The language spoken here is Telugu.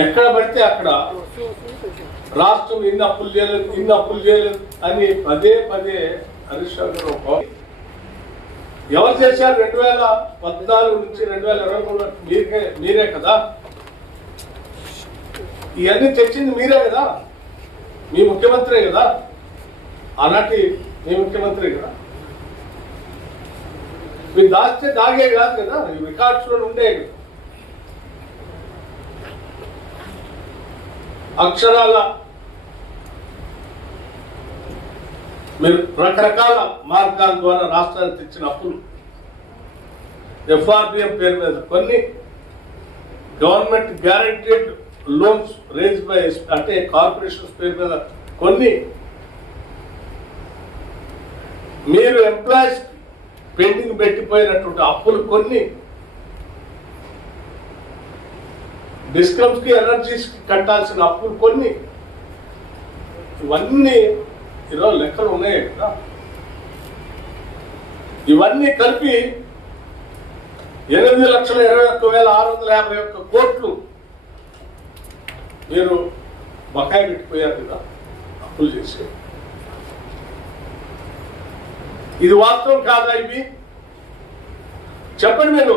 ఎక్కడ పడితే అక్కడ రాష్ట్రం ఇన్ని అప్పులు చేయలేదు అని పదే పదే హరీష్ రావు గారు ఎవరు చేశారు? 2014 నుంచి 2023 మీరే కదా. ఇవన్నీ తెచ్చింది మీరే కదా, మీ ముఖ్యమంత్రే కదా, ఆనాటి మీ ముఖ్యమంత్రి కదా. మీరు దాస్తే దాగే కాదు కదా, రికార్డ్స్ లో ఉండే కదా. అక్షరాల మీరు రకరకాల మార్గాల ద్వారా రాష్ట్రానికి తెచ్చిన అప్పులు, ఎఫ్ఆర్బిఎం పేరు మీద కొన్ని, government guaranteed loans raise by అంటే కార్పొరేషన్స్ పేరు మీద కొన్ని, మీరు ఎంప్లాయీస్ పెండింగ్ పెట్టిపోయినటువంటి అప్పులు కొన్ని, డిస్కమ్స్ కి ఎనర్జీస్ కి కట్టాల్సిన అప్పులు కొన్ని, ఇవన్నీ ఈరోజు లెక్కలు ఉన్నాయి కదా. ఇవన్నీ కలిపి 8,21,651 కోట్లు మీరు బకాయి పెట్టిపోయారు కదా అప్పులు చేసి. ఇది వాస్తవం కాదా? ఇవి చెప్పండి మీరు.